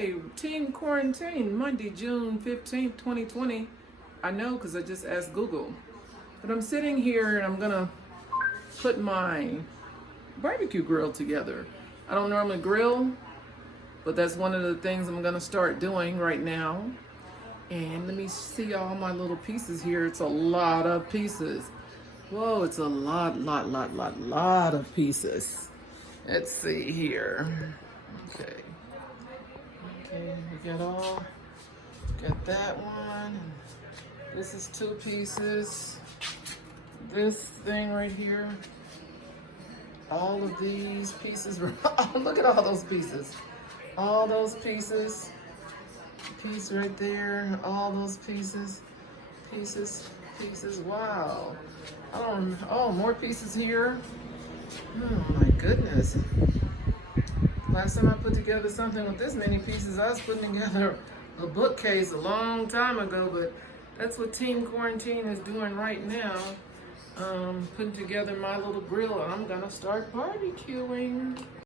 Hey, Team Quarantine, Monday, June 15th, 2020. I know because I just asked Google. But I'm sitting here and I'm going to put my barbecue grill together. I don't normally grill, but that's one of the things I'm going to start doing right now. And let me see all my little pieces here. It's a lot of pieces. Whoa, it's a lot of pieces. Let's see here. Okay. Okay, we got that one. This is 2 pieces. This thing right here. All of these pieces. Look at all those pieces. All those pieces. Piece right there. All those pieces. Pieces. Wow. Oh, more pieces here. Oh my goodness. Last time I put together something with this many pieces, I was putting together a bookcase a long time ago, but that's what Team Quarantine is doing right now. Putting together my little grill. I'm gonna start barbecuing.